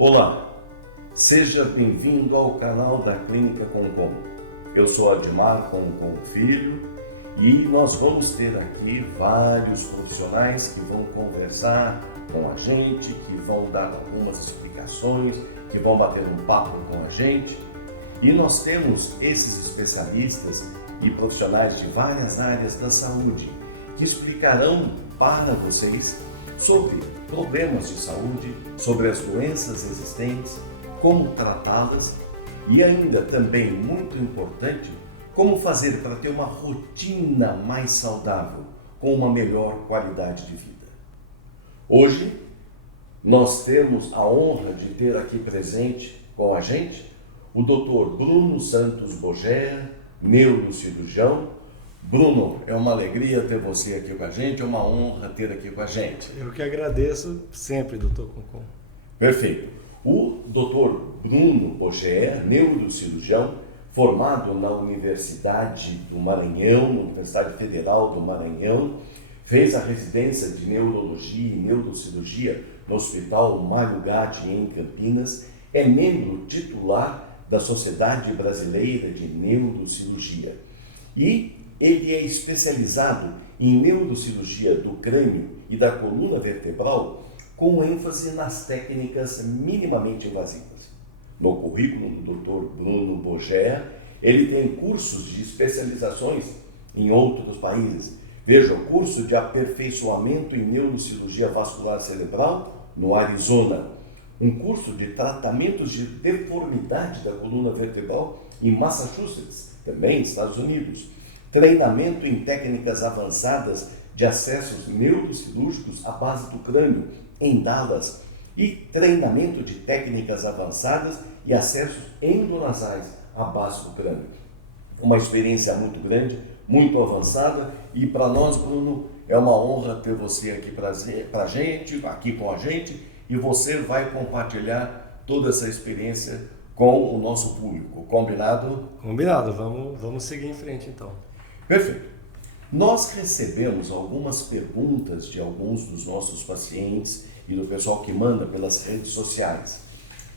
Olá, seja bem-vindo ao canal da Clínica Concom. Eu sou Admar Concom Filho e nós vamos ter aqui vários profissionais que vão conversar com a gente, que vão dar algumas explicações, que vão bater um papo com a gente. E nós temos esses especialistas e profissionais de várias áreas da saúde que explicarão para vocês sobre problemas de saúde, sobre as doenças existentes, como tratá-las e ainda também muito importante, como fazer para ter uma rotina mais saudável, com uma melhor qualidade de vida. Hoje nós temos a honra de ter aqui presente com a gente o Dr. Bruno Santos Bogea, neurocirurgião. Bruno, é uma alegria ter você aqui com a gente, é uma honra ter aqui com a gente. Eu que agradeço sempre, Dr. Concom. Perfeito. O Dr. Bruno Bogea, neurocirurgião, formado na Universidade do Maranhão, na Universidade Federal do Maranhão, fez a residência de Neurologia e Neurocirurgia no Hospital Mário Gatti, em Campinas, é membro titular da Sociedade Brasileira de Neurocirurgia e ele é especializado em neurocirurgia do crânio e da coluna vertebral com ênfase nas técnicas minimamente invasivas. No currículo do Dr. Bruno Bogea, ele tem cursos de especializações em outros países. Veja, o curso de aperfeiçoamento em neurocirurgia vascular cerebral no Arizona, um curso de tratamentos de deformidade da coluna vertebral em Massachusetts, também Estados Unidos, treinamento em técnicas avançadas de acessos neurocirúrgicos à base do crânio em Dallas e treinamento de técnicas avançadas e acessos endonasais à base do crânio. Uma experiência muito grande, muito avançada, e para nós, Bruno, é uma honra ter você aqui aqui com a gente, e você vai compartilhar toda essa experiência com o nosso público. Combinado? Combinado, vamos seguir em frente então. Perfeito. Nós recebemos algumas perguntas de alguns dos nossos pacientes e do pessoal que manda pelas redes sociais.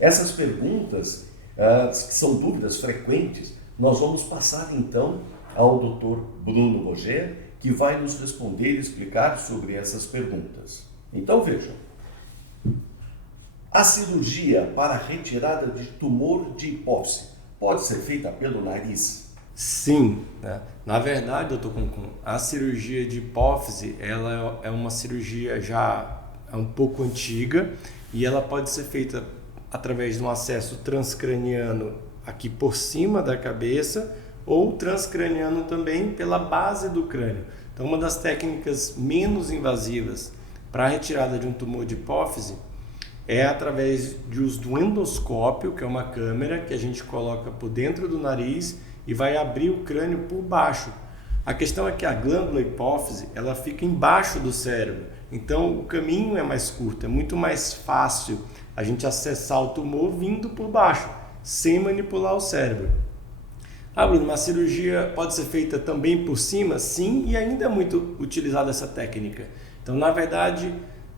Essas perguntas, que são dúvidas frequentes, nós vamos passar então ao Dr. Bruno Bogea, que vai nos responder e explicar sobre essas perguntas. Então vejam. A cirurgia para retirada de tumor de hipófise pode ser feita pelo nariz? Sim, né? Na verdade, Dr. Concom, a cirurgia de hipófise ela é uma cirurgia já um pouco antiga e ela pode ser feita através de um acesso transcraniano aqui por cima da cabeça ou transcraniano também pela base do crânio. Então, uma das técnicas menos invasivas para a retirada de um tumor de hipófise é através de uso do endoscópio, que é uma câmera que a gente coloca por dentro do nariz e vai abrir o crânio por baixo. A questão é que a glândula hipófise ela fica embaixo do cérebro, então o caminho é mais curto, é muito mais fácil a gente acessar o tumor vindo por baixo, sem manipular o cérebro. Bruno, uma cirurgia pode ser feita também por cima? Sim, e ainda é muito utilizada essa técnica. Então, na verdade,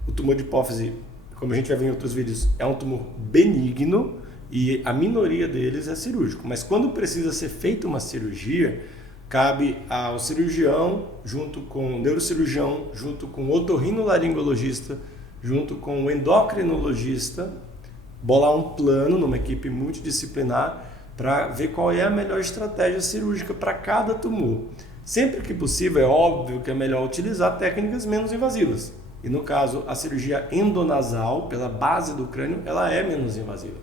o tumor de hipófise, como a gente já viu em outros vídeos, é um tumor benigno e a minoria deles é cirúrgico. Mas quando precisa ser feita uma cirurgia, cabe ao cirurgião, junto com o neurocirurgião, junto com o otorrinolaringologista, junto com o endocrinologista, bolar um plano numa equipe multidisciplinar para ver qual é a melhor estratégia cirúrgica para cada tumor. Sempre que possível, é óbvio que é melhor utilizar técnicas menos invasivas. E no caso, a cirurgia endonasal, pela base do crânio, ela é menos invasiva.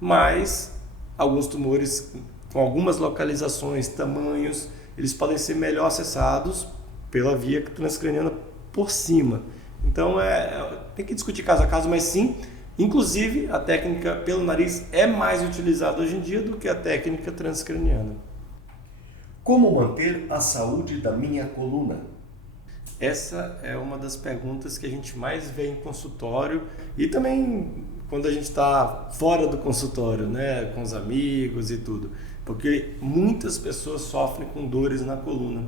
Mas alguns tumores com algumas localizações, tamanhos, eles podem ser melhor acessados pela via transcraniana por cima. Então, tem que discutir caso a caso, mas sim, inclusive a técnica pelo nariz é mais utilizada hoje em dia do que a técnica transcraniana. Como manter a saúde da minha coluna? Essa é uma das perguntas que a gente mais vê em consultório e também quando a gente está fora do consultório, né, com os amigos e tudo, porque muitas pessoas sofrem com dores na coluna.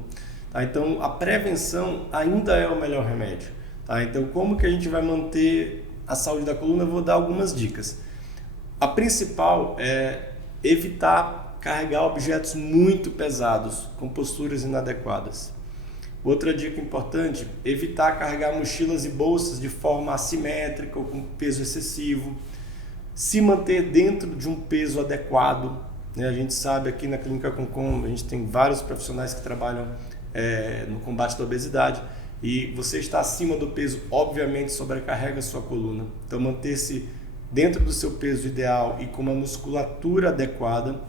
Tá? Então, a prevenção ainda é o melhor remédio. Tá? Então, como que a gente vai manter a saúde da coluna? Eu vou dar algumas dicas. A principal é evitar carregar objetos muito pesados, com posturas inadequadas. Outra dica importante, evitar carregar mochilas e bolsas de forma assimétrica ou com peso excessivo. Se manter dentro de um peso adequado, né? A gente sabe aqui na Clínica Concon, a gente tem vários profissionais que trabalham no combate da obesidade, e você está acima do peso, obviamente sobrecarrega a sua coluna. Então manter-se dentro do seu peso ideal e com uma musculatura adequada,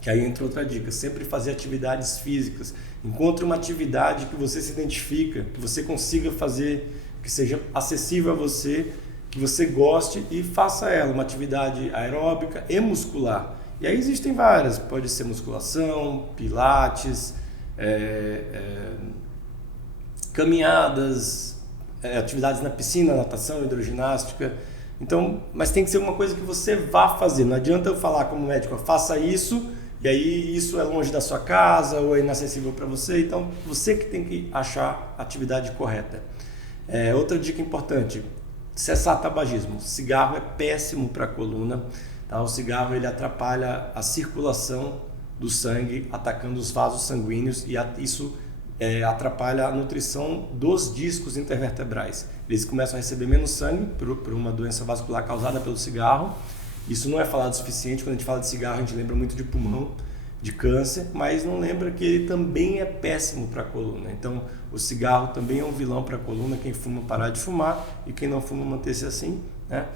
que aí entra outra dica, sempre fazer atividades físicas. Encontre uma atividade que você se identifica, que você consiga fazer, que seja acessível a você, que você goste, e faça ela, uma atividade aeróbica e muscular. E aí existem várias, pode ser musculação, pilates, caminhadas, atividades na piscina, natação, hidroginástica. Então, mas tem que ser uma coisa que você vá fazer. Não adianta eu falar como médico, faça isso, e aí isso é longe da sua casa ou é inacessível para você. Então, você que tem que achar a atividade correta. Outra dica importante, cessar tabagismo. Cigarro é péssimo para a coluna. Tá? O cigarro ele atrapalha a circulação do sangue, atacando os vasos sanguíneos, e isso atrapalha a nutrição dos discos intervertebrais. Eles começam a receber menos sangue por uma doença vascular causada pelo cigarro. Isso não é falado o suficiente. Quando a gente fala de cigarro, a gente lembra muito de pulmão, de câncer, mas não lembra que ele também é péssimo para a coluna. Então, o cigarro também é um vilão para a coluna. Quem fuma, parar de fumar, e quem não fuma, manter-se assim, né?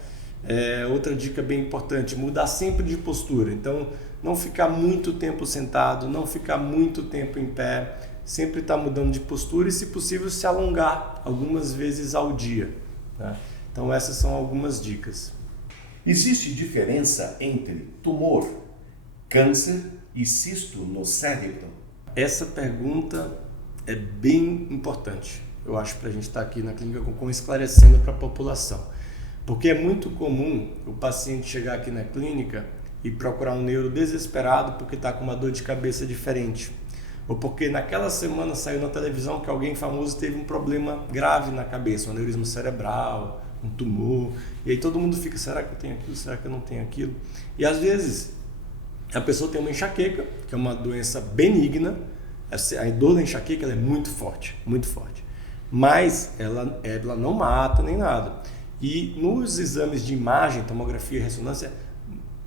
Outra dica bem importante, mudar sempre de postura. Então, não ficar muito tempo sentado, não ficar muito tempo em pé, sempre estar mudando de postura e, se possível, se alongar algumas vezes ao dia, né? Então, essas são algumas dicas. Existe diferença entre tumor, câncer e cisto no cérebro? Essa pergunta é bem importante, eu acho, para a gente estar aqui na Clínica Concon esclarecendo para a população. Porque é muito comum o paciente chegar aqui na clínica e procurar um neuro desesperado porque está com uma dor de cabeça diferente. Ou porque naquela semana saiu na televisão que alguém famoso teve um problema grave na cabeça, um aneurisma cerebral, um tumor. E aí todo mundo fica, será que eu tenho aquilo? Será que eu não tenho aquilo? E às vezes a pessoa tem uma enxaqueca, que é uma doença benigna. A dor da enxaqueca ela é muito forte, mas ela não mata nem nada. E nos exames de imagem, tomografia e ressonância,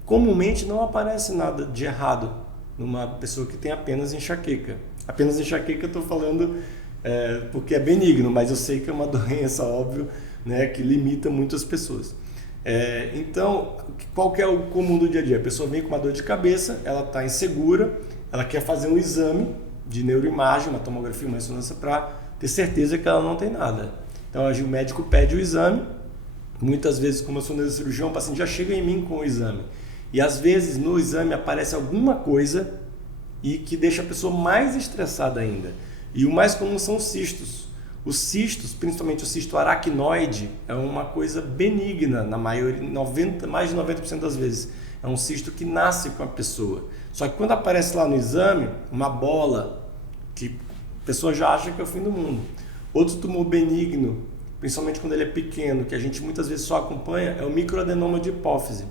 comumente não aparece nada de errado numa pessoa que tem apenas enxaqueca. Apenas enxaqueca eu estou falando porque é benigno, mas eu sei que é uma doença, óbvio, né, que limita muitas pessoas. Então, qual que é o comum do dia a dia? A pessoa vem com uma dor de cabeça, ela está insegura, ela quer fazer um exame de neuroimagem, uma tomografia, uma ressonância, para ter certeza que ela não tem nada. Então, o médico pede o exame. Muitas vezes, como eu sou neurocirurgião, o paciente já chega em mim com o exame. E às vezes no exame aparece alguma coisa e que deixa a pessoa mais estressada ainda. E o mais comum são os cistos. Os cistos, principalmente o cisto aracnoide, é uma coisa benigna, na maioria, mais de 90% das vezes. É um cisto que nasce com a pessoa. Só que quando aparece lá no exame, uma bola, que a pessoa já acha que é o fim do mundo. Outro tumor benigno, principalmente quando ele é pequeno, que a gente muitas vezes só acompanha, é o microadenoma de hipófise.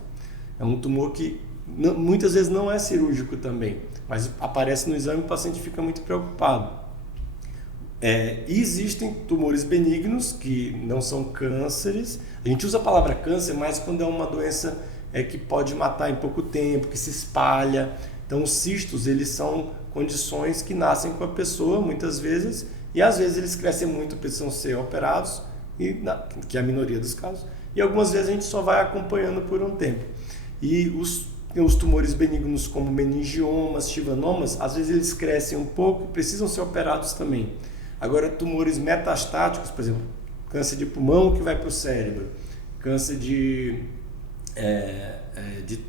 É um tumor que muitas vezes não é cirúrgico também, mas aparece no exame e o paciente fica muito preocupado. E existem tumores benignos que não são cânceres. A gente usa a palavra câncer mais quando é uma doença que pode matar em pouco tempo, que se espalha. Então os cistos, eles são condições que nascem com a pessoa muitas vezes, e às vezes eles crescem muito, precisam ser operados, que é a minoria dos casos, e algumas vezes a gente só vai acompanhando por um tempo. E os tumores benignos como meningiomas, chivanomas, às vezes eles crescem um pouco, precisam ser operados também. Agora, tumores metastáticos, por exemplo, câncer de pulmão que vai para o cérebro, câncer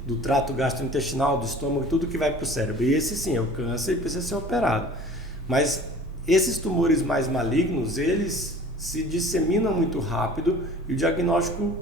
do trato gastrointestinal, do estômago, tudo que vai para o cérebro. E esse sim é o câncer e precisa ser operado. Mas esses tumores mais malignos, eles se disseminam muito rápido e o diagnóstico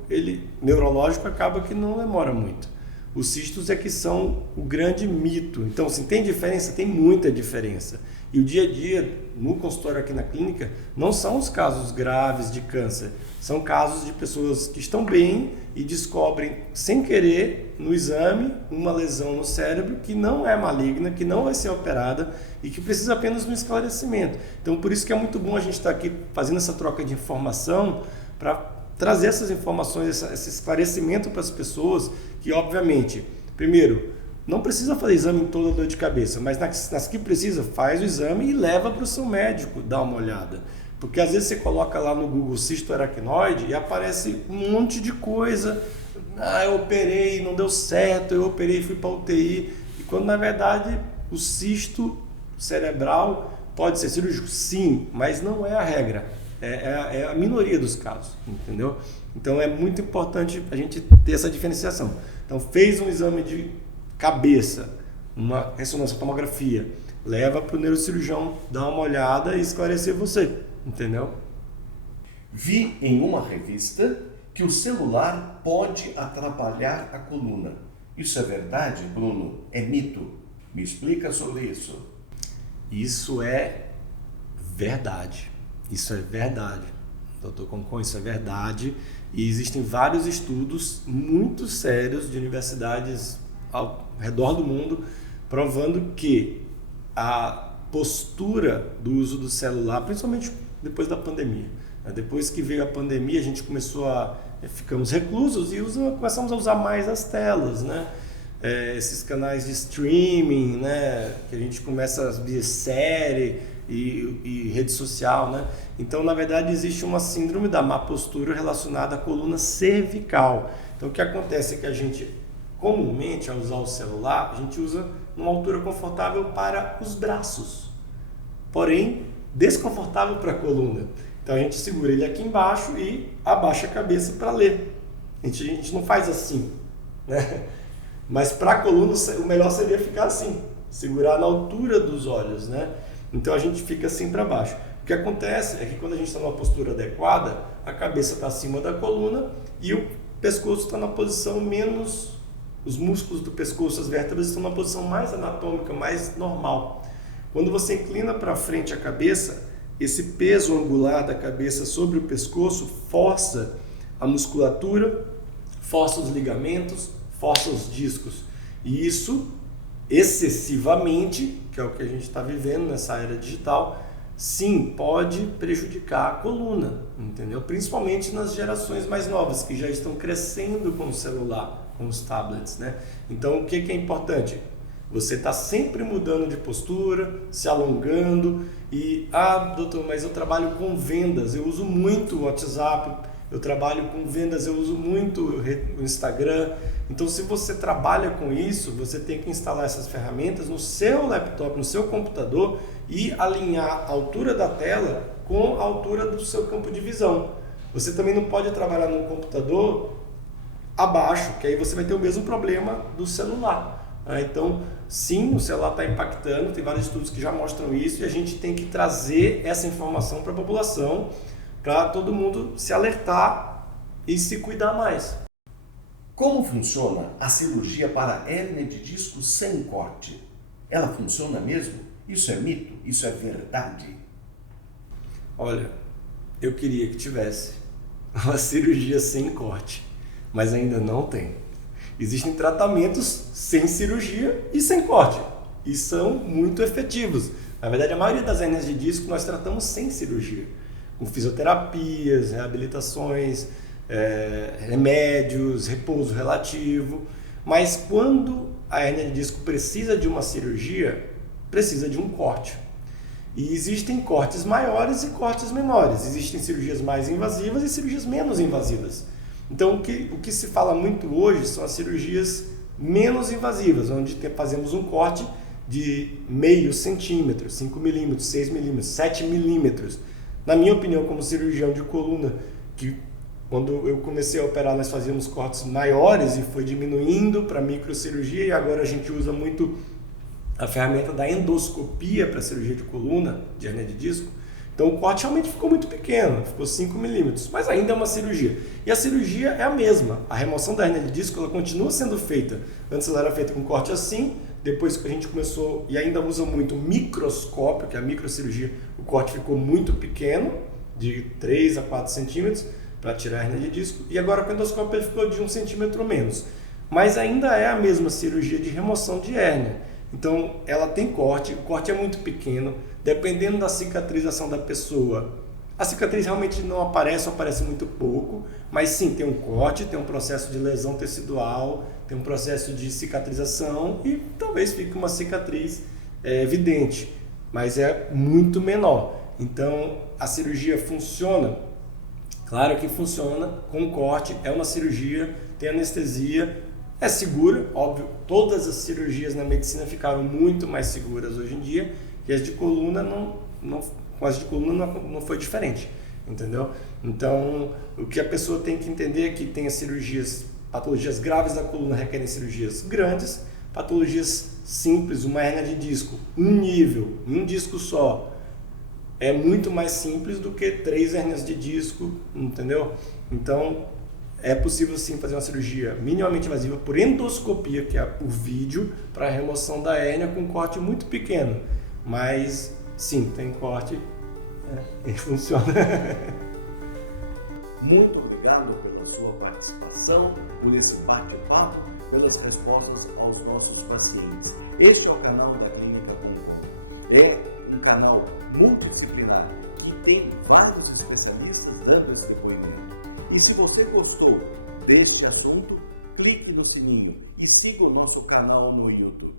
neurológico acaba que não demora muito. Os cistos é que são o grande mito. Então, assim, tem diferença? Tem muita diferença. E o dia a dia, no consultório aqui na clínica, não são os casos graves de câncer, são casos de pessoas que estão bem e descobrem, sem querer, no exame, uma lesão no cérebro que não é maligna, que não vai ser operada e que precisa apenas de um esclarecimento. Então, por isso que é muito bom a gente estar aqui fazendo essa troca de informação para trazer essas informações, esse esclarecimento para as pessoas que, obviamente, primeiro, não precisa fazer exame em toda dor de cabeça, mas nas que precisa, faz o exame e leva para o seu médico dar uma olhada. Porque às vezes você coloca lá no Google cisto aracnoide e aparece um monte de coisa. Eu operei, não deu certo, eu operei, fui para UTI. E quando na verdade o cisto cerebral pode ser cirúrgico, sim, mas não é a regra. É a minoria dos casos, entendeu? Então é muito importante a gente ter essa diferenciação. Então fez um exame de cabeça, uma ressonância, tomografia, leva para o neurocirurgião dar uma olhada e esclarecer você, entendeu? Vi em uma revista que o celular pode atrapalhar a coluna. Isso é verdade, Bruno? É mito? Me explica sobre isso. Isso é verdade. Isso é verdade. Dr. Concon, isso é verdade. E existem vários estudos muito sérios de universidades ao redor do mundo provando que a postura do uso do celular, principalmente depois da pandemia, depois que veio a pandemia, a gente ficamos reclusos e começamos a usar mais as telas, né? Esses canais de streaming, né? Que a gente começa a ver série e rede social, né? Então, na verdade, existe uma síndrome da má postura relacionada à coluna cervical. Então, o que acontece é que a gente, comumente, ao usar o celular, a gente usa numa altura confortável para os braços, porém desconfortável para a coluna. Então a gente segura ele aqui embaixo e abaixa a cabeça para ler. A gente não faz assim, né? Mas para a coluna o melhor seria ficar assim, segurar na altura dos olhos, né? Então a gente fica assim para baixo. O que acontece é que quando a gente está numa postura adequada, a cabeça está acima da coluna e o pescoço está na posição menos... Os músculos do pescoço, as vértebras estão na posição mais anatômica, mais normal. Quando você inclina para frente a cabeça, esse peso angular da cabeça sobre o pescoço força a musculatura, força os ligamentos, força os discos. E isso, excessivamente, que é o que a gente está vivendo nessa era digital, sim, pode prejudicar a coluna, entendeu? Principalmente nas gerações mais novas, que já estão crescendo com o celular, com os tablets, né? Então, o que é importante? Você está sempre mudando de postura, se alongando e, doutor, mas eu trabalho com vendas, eu uso muito o WhatsApp, eu trabalho com vendas, eu uso muito o Instagram. Então, se você trabalha com isso, você tem que instalar essas ferramentas no seu laptop, no seu computador e alinhar a altura da tela com a altura do seu campo de visão. Você também não pode trabalhar no computador abaixo, que aí você vai ter o mesmo problema do celular. Então, sim, o celular está impactando, tem vários estudos que já mostram isso e a gente tem que trazer essa informação para a população, para todo mundo se alertar e se cuidar mais. Como funciona a cirurgia para hérnia de disco sem corte? Ela funciona mesmo? Isso é mito? Isso é verdade? Olha, eu queria que tivesse uma cirurgia sem corte, mas ainda não tem. Existem tratamentos sem cirurgia e sem corte, e são muito efetivos. Na verdade, a maioria das hérnias de disco nós tratamos sem cirurgia, com fisioterapias, reabilitações, remédios, repouso relativo. Mas quando a hérnia de disco precisa de uma cirurgia, precisa de um corte. E existem cortes maiores e cortes menores. Existem cirurgias mais invasivas e cirurgias menos invasivas. Então, o que se fala muito hoje são as cirurgias menos invasivas, onde fazemos um corte de meio centímetro, 5 milímetros, 6 milímetros, 7 milímetros. Na minha opinião, como cirurgião de coluna, que quando eu comecei a operar nós fazíamos cortes maiores e foi diminuindo para microcirurgia e agora a gente usa muito a ferramenta da endoscopia para cirurgia de coluna, de hérnia de disco. Então o corte realmente ficou muito pequeno, ficou 5 milímetros, mas ainda é uma cirurgia. E a cirurgia é a mesma, a remoção da hérnia de disco ela continua sendo feita. Antes ela era feita com corte assim, Depois que a gente começou, e ainda usa muito microscópio, que é a microcirurgia, o corte ficou muito pequeno, de 3 a 4 centímetros, para tirar a hérnia de disco. E agora com o endoscópio ele ficou de 1 centímetro ou menos. Mas ainda é a mesma cirurgia de remoção de hérnia. Então ela tem corte, o corte é muito pequeno, dependendo da cicatrização da pessoa. A cicatriz realmente não aparece ou aparece muito pouco, mas sim, tem um corte, tem um processo de lesão tecidual, tem um processo de cicatrização e talvez fique uma cicatriz evidente, mas é muito menor. Então a cirurgia funciona, claro que funciona com corte, é uma cirurgia, tem anestesia, é segura, óbvio, todas as cirurgias na medicina ficaram muito mais seguras hoje em dia, e as de coluna com as de coluna não foi diferente, entendeu? Então, o que a pessoa tem que entender é que tem as patologias graves da coluna requerem cirurgias grandes, patologias simples, uma hérnia de disco, um nível, um disco só, é muito mais simples do que 3 hérnias de disco, entendeu? Então, é possível sim fazer uma cirurgia minimamente invasiva por endoscopia, que é por vídeo, para a remoção da hérnia com corte muito pequeno. Mas sim, tem corte e funciona. Muito obrigado pela sua participação, por esse bate-papo, pelas respostas aos nossos pacientes. Este é o canal da Clínica Bumbum. É um canal multidisciplinar que tem vários especialistas dando esse depoimento. E se você gostou deste assunto, clique no sininho e siga o nosso canal no YouTube.